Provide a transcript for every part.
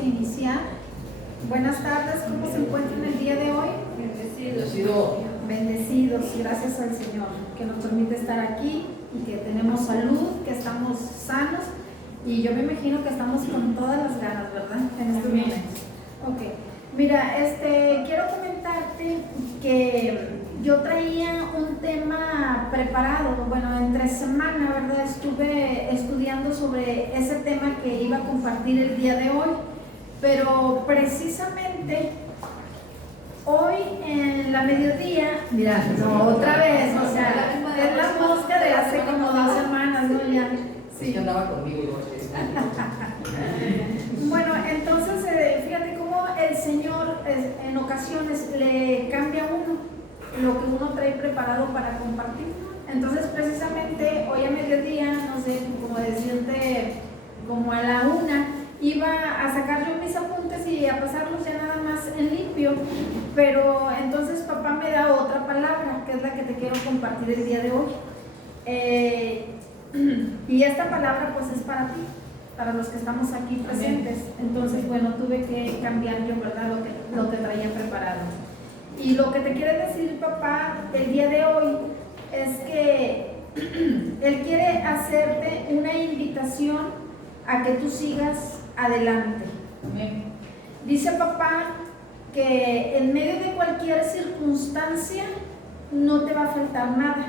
a iniciar. Buenas tardes, ¿cómo se encuentran el día de hoy? Bendecidos, gracias al Señor que nos permite estar aquí y que tenemos salud, que estamos sanos y yo me imagino que estamos con todas las ganas, ¿verdad? En este momento. Ok, mira, quiero comentarte que yo traía un tema preparado, bueno, entre semana, ¿verdad? Estuve estudiando sobre ese tema que iba a compartir el día de hoy, pero precisamente hoy en la mediodía, mira, no, otra vez, o sea, es la mosca de hace como 2 semanas, ¿no? Ya, sí, yo andaba conmigo. Bueno, entonces, fíjate cómo el Señor en ocasiones le cambia a uno lo que uno trae preparado para compartir. Entonces, precisamente hoy a mediodía, no sé, como decirte, como a la 1, iba a sacar yo mis apuntes y a pasarlos ya nada más en limpio, pero entonces papá me da otra palabra, que es la que te quiero compartir el día de hoy. Y esta palabra pues es para ti, para los que estamos aquí presentes. Entonces, bueno, tuve que cambiar yo, ¿verdad?, lo que traía preparado. Y lo que te quiere decir papá el día de hoy es que Él quiere hacerte una invitación a que tú sigas adelante. Amén. Dice papá que en medio de cualquier circunstancia no te va a faltar nada,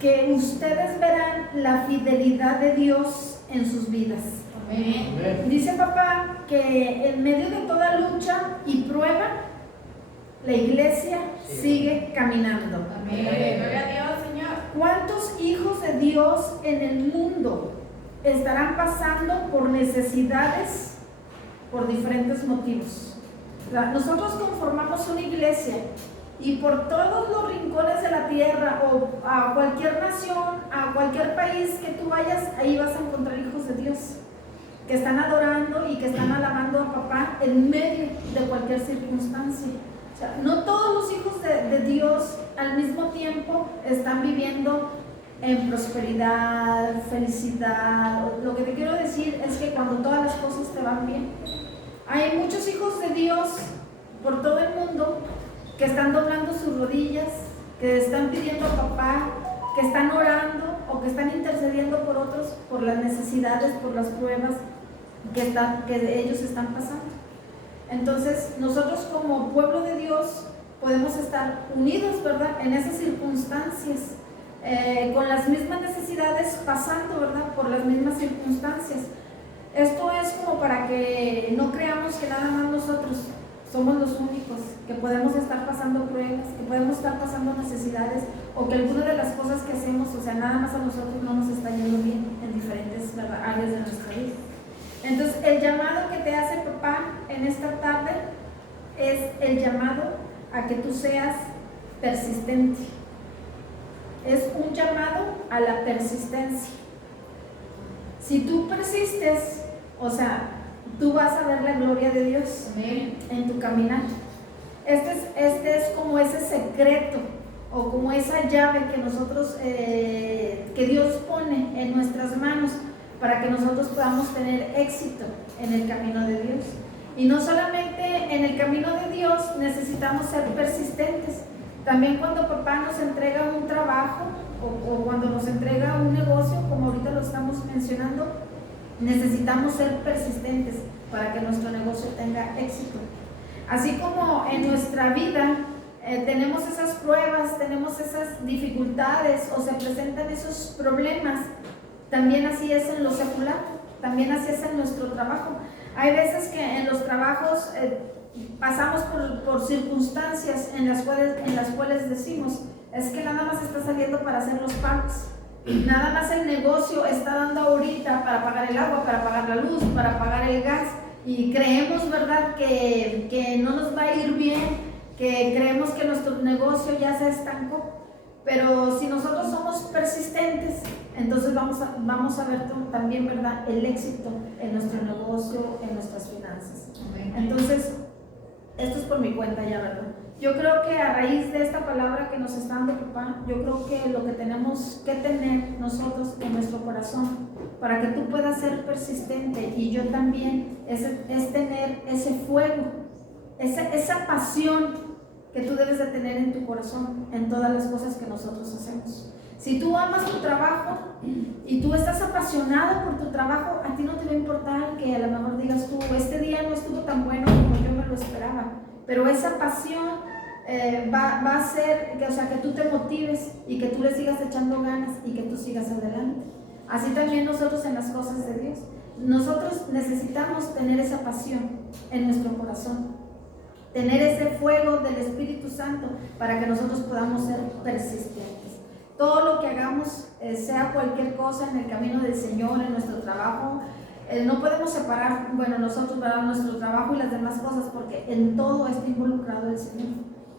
que ustedes verán la fidelidad de Dios en sus vidas. Amén. Dice papá que en medio de toda lucha y prueba, la iglesia sigue caminando. Amén. Gloria a Dios, Señor. ¿Cuántos hijos de Dios en el mundo estarán pasando por necesidades por diferentes motivos? Nosotros conformamos una iglesia y por todos los rincones de la tierra o a cualquier nación, a cualquier país que tú vayas, ahí vas a encontrar hijos de Dios que están adorando y que están alabando a papá en medio de cualquier circunstancia. O sea, no todos los hijos de Dios al mismo tiempo están viviendo en prosperidad, felicidad. Lo que te quiero decir es que cuando todas las cosas te van bien, hay muchos hijos de Dios por todo el mundo que están doblando sus rodillas, que están pidiendo a papá, que están orando o que están intercediendo por otros, por las necesidades, por las pruebas que ellos están pasando. Entonces, nosotros como pueblo de Dios podemos estar unidos, ¿verdad?, en esas circunstancias, con las mismas necesidades, pasando, ¿verdad?, por las mismas circunstancias. Esto es como para que no creamos que nada más nosotros somos los únicos que podemos estar pasando pruebas, que podemos estar pasando necesidades, o que alguna de las cosas que hacemos, o sea, nada más a nosotros no nos está yendo bien en diferentes, ¿verdad?, áreas de nuestra vida. Entonces, el llamado que te hace papá en esta tarde es el llamado a que tú seas persistente. Es un llamado a la persistencia. Si tú persistes, o sea, tú vas a ver la gloria de Dios en tu caminar. Este es como ese secreto o como esa llave que nosotros, que Dios pone en nuestras manos para que nosotros podamos tener éxito en el camino de Dios. Y no solamente en el camino de Dios necesitamos ser persistentes, también cuando papá nos entrega un trabajo o cuando nos entrega un negocio, como ahorita lo estamos mencionando, necesitamos ser persistentes para que nuestro negocio tenga éxito. Así como en nuestra vida tenemos esas pruebas, tenemos esas dificultades o se presentan esos problemas, también así es en lo secular, también así es en nuestro trabajo. Hay veces que en los trabajos pasamos por circunstancias en las cuales decimos, es que nada más está saliendo para hacer los pagos, nada más el negocio está dando ahorita para pagar el agua, para pagar la luz, para pagar el gas, y creemos, ¿verdad?, que no nos va a ir bien, que creemos que nuestro negocio ya se estancó. Pero si nosotros somos persistentes, entonces vamos a ver también, ¿verdad?, el éxito en nuestro negocio, en nuestras finanzas. Entonces, esto es por mi cuenta ya, ¿verdad? Yo creo que a raíz de esta palabra que nos está dando papá, yo creo que lo que tenemos que tener nosotros en nuestro corazón para que tú puedas ser persistente, y yo también, es tener ese fuego, esa pasión que tú debes de tener en tu corazón en todas las cosas que nosotros hacemos. Si tú amas tu trabajo y tú estás apasionado por tu trabajo, a ti no te va a importar que a lo mejor digas tú, este día no estuvo tan bueno como yo me lo esperaba, pero esa pasión va a hacer que, o sea, que tú te motives y que tú le sigas echando ganas y que tú sigas adelante. Así también nosotros en las cosas de Dios. Nosotros necesitamos tener esa pasión en nuestro corazón, tener ese fuego del Espíritu Santo para que nosotros podamos ser persistentes. Todo lo que hagamos, sea cualquier cosa en el camino del Señor, en nuestro trabajo, no podemos separar, bueno, nosotros, ¿verdad?, nuestro trabajo y las demás cosas, porque en todo está involucrado el Señor.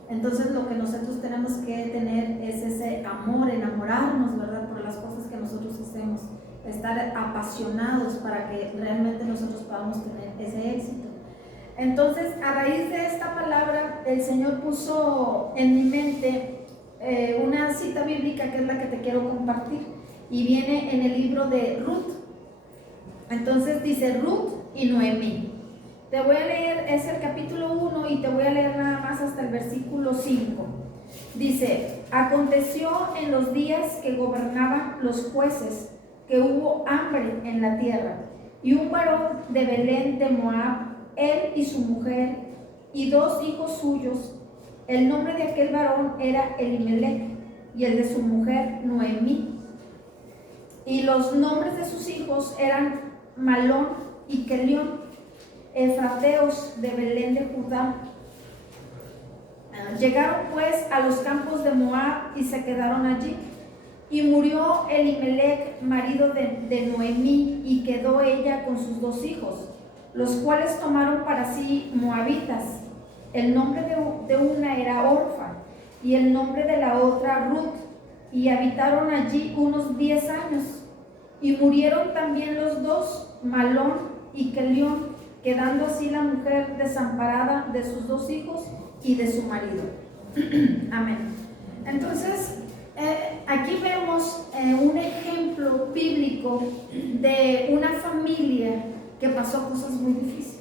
Entonces lo que nosotros tenemos que tener es ese amor, enamorarnos, ¿verdad?, por las cosas que nosotros hacemos, estar apasionados para que realmente nosotros podamos tener ese éxito. Entonces, a raíz de esta palabra, el Señor puso en mi mente una cita bíblica que es la que te quiero compartir, y viene en el libro de Ruth. Entonces dice Ruth y Noemí. Te voy a leer, es el capítulo 1 y te voy a leer nada más hasta el versículo 5. Dice: aconteció en los días que gobernaban los jueces que hubo hambre en la tierra, y un varón de Belén de Moab, él y su mujer y 2 hijos suyos. El nombre de aquel varón era Elimelech y el de su mujer Noemí. Y los nombres de sus hijos eran Malón y Kelión, efrateos de Belén de Judá. Llegaron pues a los campos de Moab y se quedaron allí. Y murió Elimelech, marido de Noemí, y quedó ella con sus 2 hijos, los cuales tomaron para sí moabitas. El nombre de una era Orfa y el nombre de la otra Ruth, y habitaron allí unos 10 años. Y murieron también los 2, Malón y Kelión, quedando así la mujer desamparada de sus 2 hijos y de su marido. Amén. Entonces, aquí vemos un ejemplo bíblico de una familia que pasó cosas muy difíciles.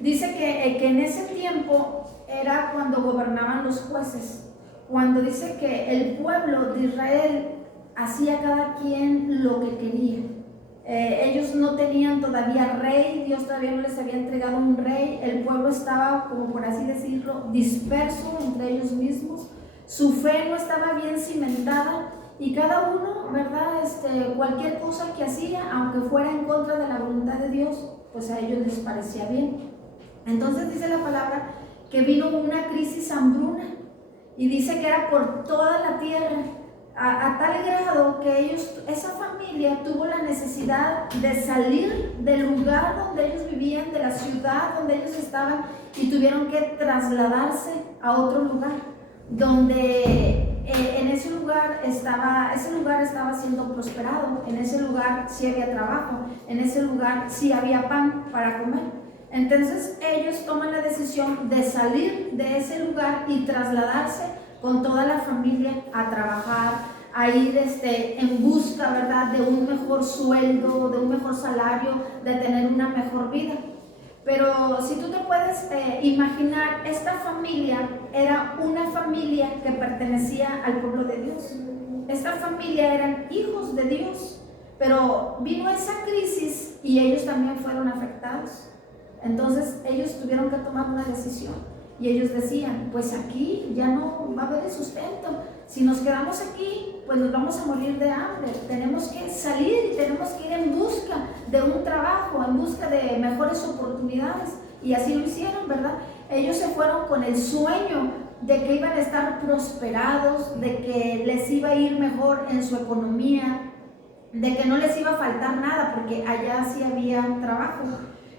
Dice que en ese tiempo era cuando gobernaban los jueces, cuando dice que el pueblo de Israel hacía cada quien lo que quería. Ellos no tenían todavía rey, Dios todavía no les había entregado un rey, el pueblo estaba, como por así decirlo, disperso entre ellos mismos, su fe no estaba bien cimentada, y cada uno, ¿verdad?, cualquier cosa que hacía, aunque fuera en contra de la voluntad de Dios, pues a ellos les parecía bien. Entonces dice la palabra que vino una crisis hambruna, y dice que era por toda la tierra, a tal grado que esa familia tuvo la necesidad de salir del lugar donde ellos vivían, de la ciudad donde ellos estaban, y tuvieron que trasladarse a otro lugar, donde en ese lugar estaba siendo prosperado, en ese lugar sí había trabajo, en ese lugar sí había pan para comer. Entonces ellos toman la decisión de salir de ese lugar y trasladarse con toda la familia a trabajar, a ir en busca, ¿verdad?, de un mejor sueldo, de un mejor salario, de tener una mejor vida. Pero si tú te puedes imaginar, esta familia era una familia que pertenecía al pueblo de Dios. Esta familia eran hijos de Dios, pero vino esa crisis y ellos también fueron afectados. Entonces ellos tuvieron que tomar una decisión, y ellos decían: pues aquí ya no va a haber sustento, si nos quedamos aquí pues nos vamos a morir de hambre, tenemos que salir y tenemos que ir en busca de un trabajo, en busca de mejores oportunidades. Y así lo hicieron, ¿verdad? Ellos se fueron con el sueño de que iban a estar prosperados, de que les iba a ir mejor en su economía, de que no les iba a faltar nada, porque allá sí había trabajo.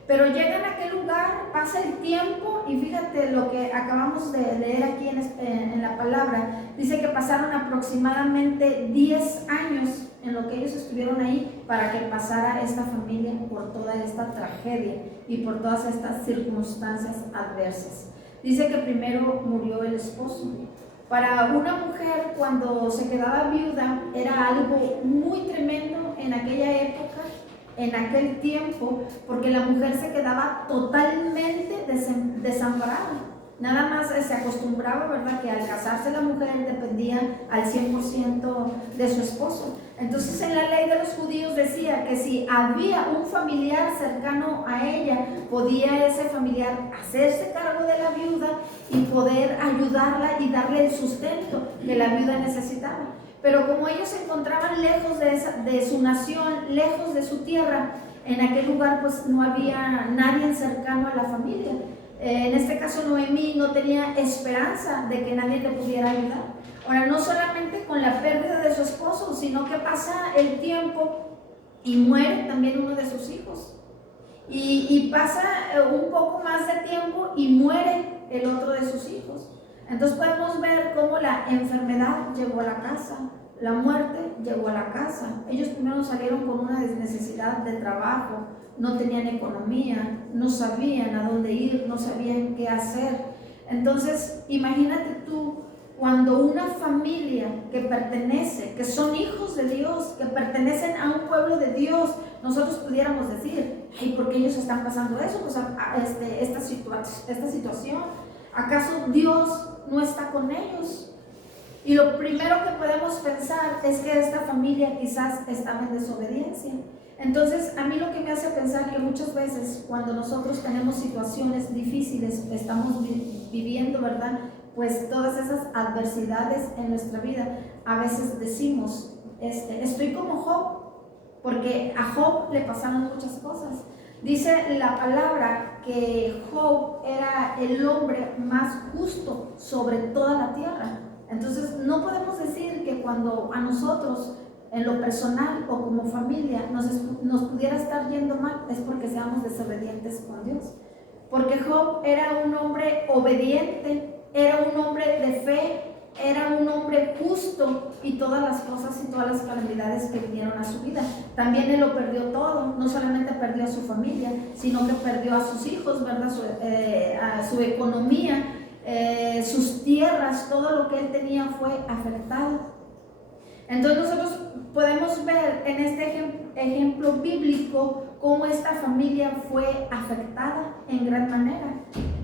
Pero llegan a aquel lugar, pasa el tiempo, y fíjate lo que acabamos de leer aquí en la palabra. Dice que pasaron aproximadamente 10 años en lo que ellos estuvieron ahí para que pasara esta familia por toda esta tragedia y por todas estas circunstancias adversas. Dice que primero murió el esposo. Para una mujer, cuando se quedaba viuda, era algo muy tremendo en aquella época. en aquel tiempo, porque la mujer se quedaba totalmente desamparada. Nada más se acostumbraba, ¿verdad?, que al casarse la mujer dependía al 100% de su esposo. Entonces en la ley de los judíos decía que si había un familiar cercano a ella, podía ese familiar hacerse cargo de la viuda y poder ayudarla y darle el sustento que la viuda necesitaba. Pero como ellos se encontraban lejos de su nación, lejos de su tierra, en aquel lugar pues no había nadie cercano a la familia. En este caso Noemí no tenía esperanza de que nadie le pudiera ayudar. Ahora, no solamente con la pérdida de su esposo, sino que pasa el tiempo y muere también uno de sus hijos. Y pasa un poco más de tiempo y muere el otro de sus hijos. Entonces podemos ver cómo la enfermedad llegó a la casa, la muerte llegó a la casa. Ellos primero salieron con una necesidad de trabajo, no tenían economía, no sabían a dónde ir, no sabían qué hacer. Entonces, imagínate tú, cuando una familia que pertenece, que son hijos de Dios, que pertenecen a un pueblo de Dios, nosotros pudiéramos decir, ay, ¿por qué ellos están pasando eso? Pues esta situación, ¿acaso Dios no está con ellos? Y lo primero que podemos pensar es que esta familia quizás estaba en desobediencia. Entonces, a mí lo que me hace pensar que muchas veces cuando nosotros tenemos situaciones difíciles, estamos viviendo, ¿verdad?, pues todas esas adversidades en nuestra vida, a veces decimos, estoy como Job, porque a Job le pasaron muchas cosas. Dice la palabra que Job era el hombre más justo sobre toda la tierra. Entonces, no podemos decir que cuando a nosotros, en lo personal o como familia, nos pudiera estar yendo mal, es porque seamos desobedientes con Dios. Porque Job era un hombre obediente, era un hombre de fe, era un hombre justo, y todas las cosas y todas las calamidades que vinieron a su vida, también él lo perdió todo. No solamente perdió a su familia, sino que perdió a sus hijos, ¿verdad?, a su economía, sus tierras, todo lo que él tenía fue afectado. Entonces nosotros podemos ver en este ejemplo bíblico cómo esta familia fue afectada en gran manera.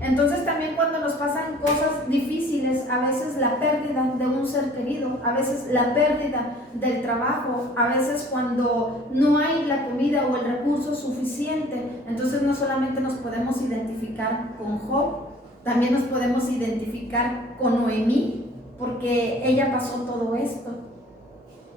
Entonces también cuando nos pasan cosas difíciles, a veces la pérdida de un ser querido, a veces la pérdida del trabajo, a veces cuando no hay la comida o el recurso suficiente, entonces no solamente nos podemos identificar con Job, también nos podemos identificar con Noemí, porque ella pasó todo esto.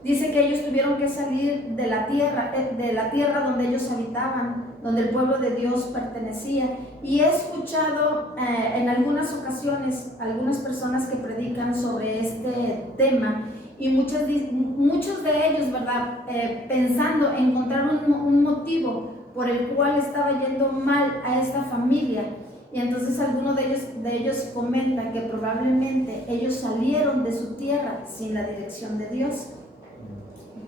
Dice que ellos tuvieron que salir de la tierra donde ellos habitaban, donde el pueblo de Dios pertenecía. Y he escuchado en algunas ocasiones algunas personas que predican sobre este tema, y muchos de ellos, ¿verdad?, pensando encontrar un motivo por el cual estaba yendo mal a esta familia. Y entonces algunos de ellos comentan que probablemente ellos salieron de su tierra sin la dirección de Dios.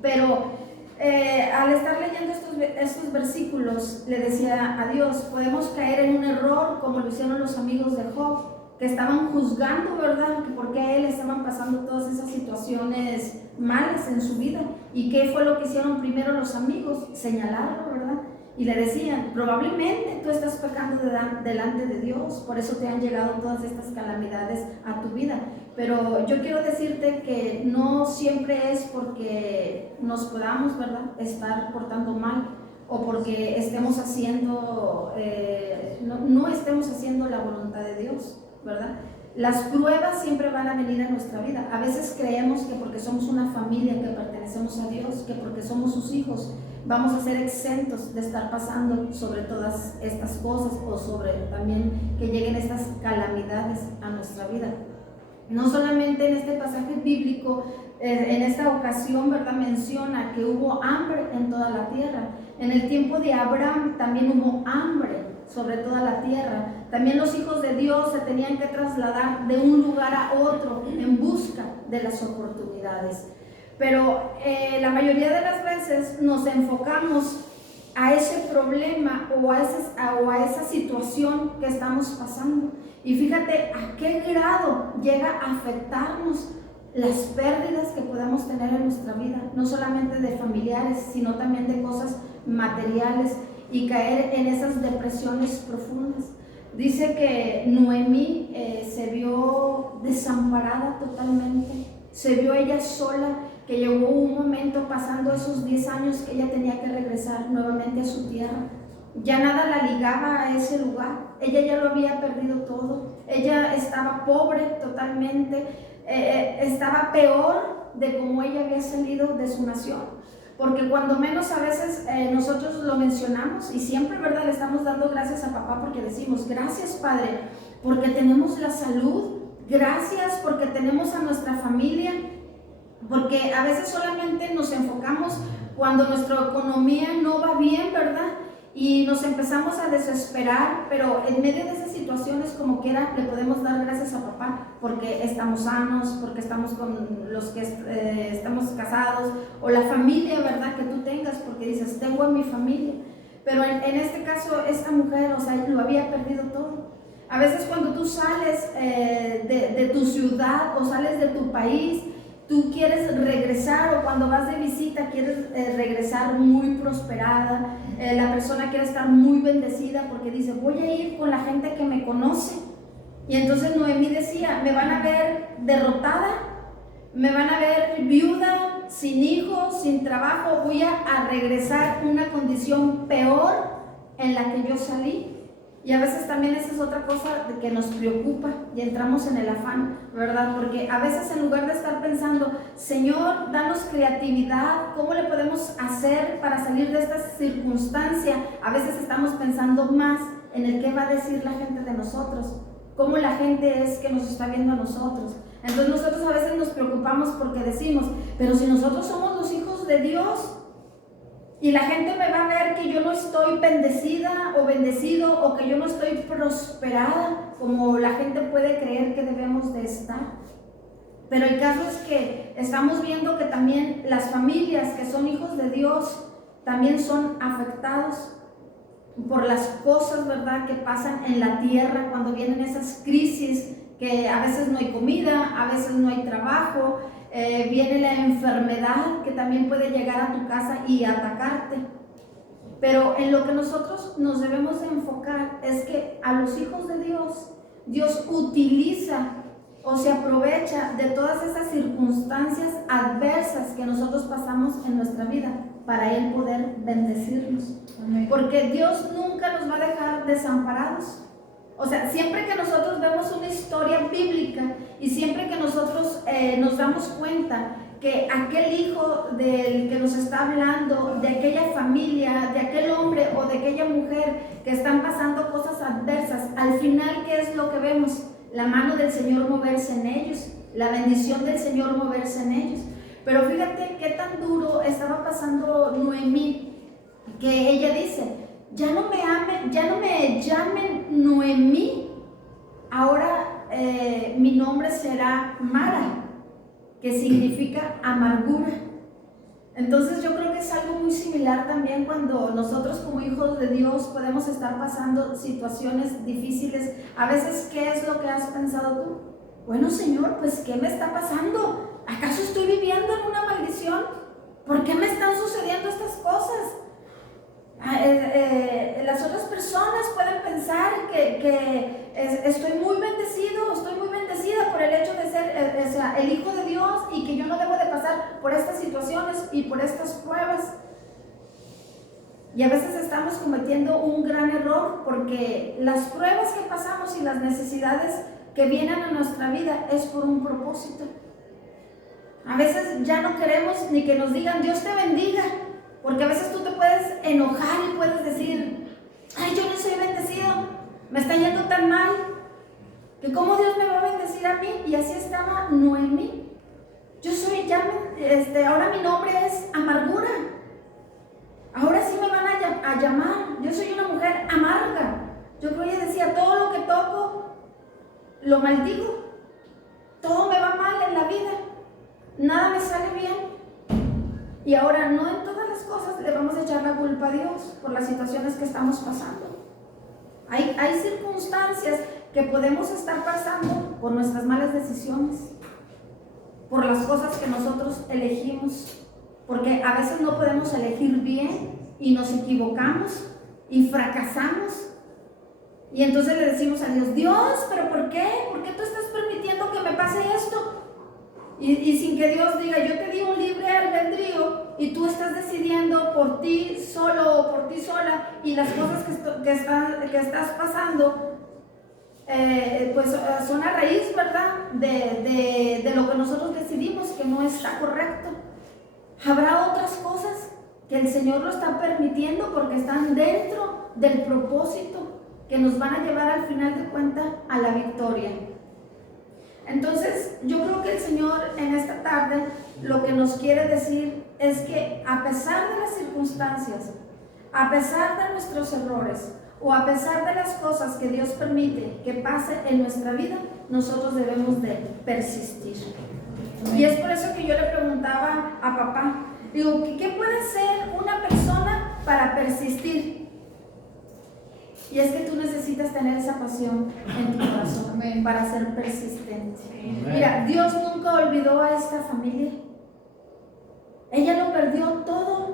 Pero al estar leyendo estos versículos, le decía a Dios, podemos caer en un error como lo hicieron los amigos de Job, que estaban juzgando, ¿verdad?, que por qué a él estaban pasando todas esas situaciones malas en su vida. ¿Y qué fue lo que hicieron primero los amigos? Señalarlo, ¿verdad? Y le decían, probablemente tú estás pecando delante de Dios, por eso te han llegado todas estas calamidades a tu vida. Pero yo quiero decirte que no siempre es porque nos podamos, ¿verdad?, estar portando mal, o porque estemos haciendo, no estemos haciendo la voluntad de Dios, ¿verdad? Las pruebas siempre van a venir a nuestra vida. A veces creemos que porque somos una familia que pertenecemos a Dios, que porque somos sus hijos, vamos a ser exentos de estar pasando sobre todas estas cosas, o sobre también que lleguen estas calamidades a nuestra vida. No solamente en este pasaje bíblico, en esta ocasión, ¿verdad?, menciona que hubo hambre en toda la tierra. En el tiempo de Abraham también hubo hambre sobre toda la tierra. También los hijos de Dios se tenían que trasladar de un lugar a otro en busca de las oportunidades. Pero la mayoría de las veces nos enfocamos a ese problema o a esa situación que estamos pasando. Y fíjate a qué grado llega a afectarnos las pérdidas que podemos tener en nuestra vida, no solamente de familiares, sino también de cosas materiales y caer en esas depresiones profundas. Dice que Noemí se vio desamparada totalmente, se vio ella sola, que llegó un momento pasando esos 10 años que ella tenía que regresar nuevamente a su tierra. Ya nada la ligaba a ese lugar, ella ya lo había perdido todo, ella estaba pobre totalmente, estaba peor de como ella había salido de su nación. Porque cuando menos a veces nosotros lo mencionamos y siempre, ¿verdad?, le estamos dando gracias a papá porque decimos, gracias Padre, porque tenemos la salud, gracias porque tenemos a nuestra familia, porque a veces solamente nos enfocamos cuando nuestra economía no va bien, ¿verdad? Y nos empezamos a desesperar, pero en medio de esas situaciones, como quiera, le podemos dar gracias a papá porque estamos sanos, porque estamos con los que estamos casados, o la familia, ¿verdad?, que tú tengas, porque dices, tengo a mi familia. Pero en este caso, esta mujer, o sea, lo había perdido todo. A veces cuando tú sales de tu ciudad o sales de tu país, tú quieres regresar, o cuando vas de visita quieres regresar muy prosperada, la persona quiere estar muy bendecida porque dice, voy a ir con la gente que me conoce. Y entonces Noemí decía, me van a ver derrotada, me van a ver viuda, sin hijos, sin trabajo, voy a regresar a una condición peor en la que yo salí. Y a veces también esa es otra cosa que nos preocupa y entramos en el afán, ¿verdad? Porque a veces en lugar de estar pensando, Señor, danos creatividad, ¿cómo le podemos hacer para salir de esta circunstancia? A veces estamos pensando más en el qué va a decir la gente de nosotros, cómo la gente es que nos está viendo a nosotros. Entonces nosotros a veces nos preocupamos porque decimos, pero si nosotros somos los hijos de Dios, y la gente me va a ver que yo no estoy bendecida o bendecido, o que yo no estoy prosperada como la gente puede creer que debemos de estar. Pero el caso es que estamos viendo que también las familias que son hijos de Dios también son afectados por las cosas, ¿verdad?, que pasan en la tierra cuando vienen esas crisis, que a veces no hay comida, a veces no hay trabajo. Viene la enfermedad que también puede llegar a tu casa y atacarte. Pero en lo que nosotros nos debemos de enfocar es que a los hijos de Dios, Dios utiliza o se aprovecha de todas esas circunstancias adversas que nosotros pasamos en nuestra vida para Él poder bendecirnos. Amén. Porque Dios nunca nos va a dejar desamparados. O sea, siempre que nosotros vemos una historia bíblica y siempre que nosotros nos damos cuenta que aquel hijo del que nos está hablando, de aquella familia, de aquel hombre o de aquella mujer que están pasando cosas adversas, al final, ¿qué es lo que vemos? La mano del Señor moverse en ellos, la bendición del Señor moverse en ellos. Pero fíjate qué tan duro estaba pasando Noemí, que ella dice, ya no me llamen Noemí, ahora mi nombre será Mara, que significa amargura. Entonces yo creo que es algo muy similar también cuando nosotros como hijos de Dios podemos estar pasando situaciones difíciles. A veces, ¿qué es lo que has pensado tú? Bueno, Señor, pues ¿qué me está pasando? ¿Acaso estoy viviendo en una maldición? ¿Por qué me están sucediendo estas cosas? Las otras personas pueden pensar que estoy muy bendecido, estoy muy bendecida por el hecho de ser el hijo de Dios y que yo no debo de pasar por estas situaciones y por estas pruebas. Y a veces estamos cometiendo un gran error porque las pruebas que pasamos y las necesidades que vienen a nuestra vida es por un propósito. A veces ya no queremos ni que nos digan Dios te bendiga. Porque a veces tú te puedes enojar y puedes decir, ay, yo no soy bendecido, me está yendo tan mal, que cómo Dios me va a bendecir a mí. Y así estaba Noemí. Yo soy ahora mi nombre es amargura. Ahora sí me van a llamar. Yo soy una mujer amarga. Yo creo que ella decía, todo lo que toco, lo maldigo. Todo me va mal en la vida. Nada me sale bien. Y ahora no en todas las cosas le vamos a echar la culpa a Dios por las situaciones que estamos pasando. Hay circunstancias que podemos estar pasando por nuestras malas decisiones, por las cosas que nosotros elegimos, porque a veces no podemos elegir bien y nos equivocamos y fracasamos. Y entonces le decimos a Dios, Dios, ¿pero por qué? ¿Por qué tú estás permitiendo que me pase esto? Y sin que Dios diga, yo te di un libre albedrío y tú estás decidiendo por ti solo o por ti sola, y las cosas que estás pasando, pues son a raíz, ¿verdad? De lo que nosotros decidimos que no está correcto. Habrá otras cosas que el Señor lo está permitiendo porque están dentro del propósito que nos van a llevar al final de cuentas a la victoria. Entonces, yo creo que el Señor en esta tarde lo que nos quiere decir es que a pesar de las circunstancias, a pesar de nuestros errores o a pesar de las cosas que Dios permite que pase en nuestra vida, nosotros debemos de persistir. Y es por eso que yo le preguntaba a papá, digo, ¿qué puede hacer una persona para persistir? Y es que tú necesitas tener esa pasión en tu corazón para ser persistente. Mira, Dios nunca olvidó a esta familia. Ella lo perdió todo.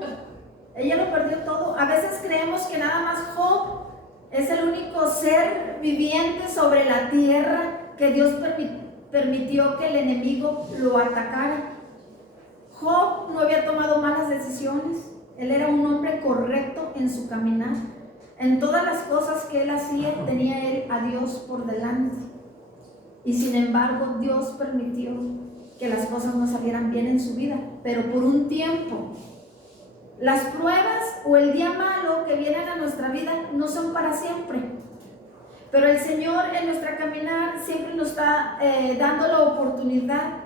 Ella lo perdió todo. A veces creemos que nada más Job es el único ser viviente sobre la tierra que Dios permitió que el enemigo lo atacara. Job no había tomado malas decisiones. Él era un hombre correcto en su caminar. En todas las cosas que él hacía, tenía él a Dios por delante. Y sin embargo, Dios permitió que las cosas no salieran bien en su vida, pero por un tiempo. Las pruebas o el día malo que vienen a nuestra vida no son para siempre. Pero el Señor en nuestra caminar siempre nos está dando la oportunidad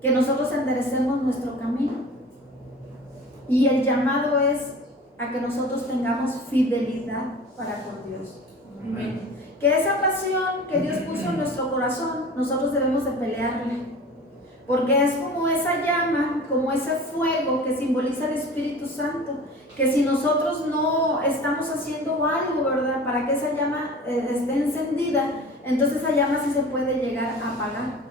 que nosotros enderecemos nuestro camino. Y el llamado es a que nosotros tengamos fidelidad para con Dios. Amén. Que esa pasión que Dios puso en nuestro corazón, nosotros debemos de pelearle. Porque es como esa llama, como ese fuego que simboliza el Espíritu Santo, que si nosotros no estamos haciendo algo, ¿verdad?, para que esa llama esté encendida, entonces esa llama sí se puede llegar a apagar.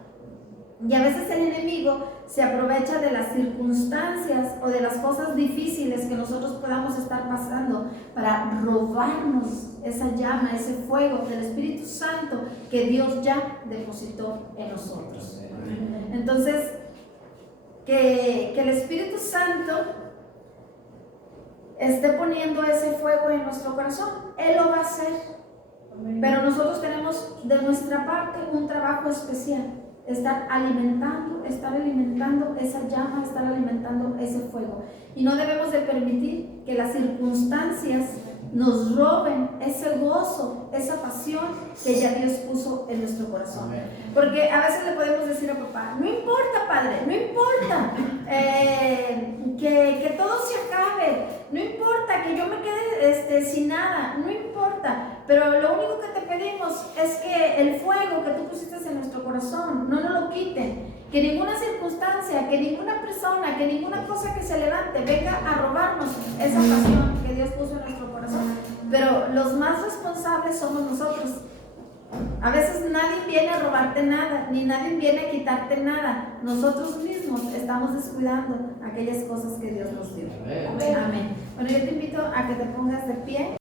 Y a veces el enemigo se aprovecha de las circunstancias o de las cosas difíciles que nosotros podamos estar pasando para robarnos esa llama, ese fuego del Espíritu Santo que Dios ya depositó en nosotros. Entonces, que el Espíritu Santo esté poniendo ese fuego en nuestro corazón. Él lo va a hacer, pero nosotros tenemos de nuestra parte un trabajo especial. Estar alimentando esa llama, estar alimentando ese fuego. Y no debemos de permitir que las circunstancias nos roben ese gozo, esa pasión que ya Dios puso en nuestro corazón. Porque a veces le podemos decir a papá, no importa, padre, no importa que todo se acabe, no importa que yo me quede sin nada, no importa, pero lo único que te pedimos es que el fuego que tú pusiste en nuestro corazón no nos lo quiten, que ninguna circunstancia, que ninguna persona, que ninguna cosa que se levante venga a robarnos esa pasión que Dios puso en nuestro corazón. Pero los más responsables somos nosotros. A veces nadie viene a robarte nada, ni nadie viene a quitarte nada. Nosotros mismos estamos descuidando aquellas cosas que Dios nos dio. Amén. Bueno, yo te invito a que te pongas de pie.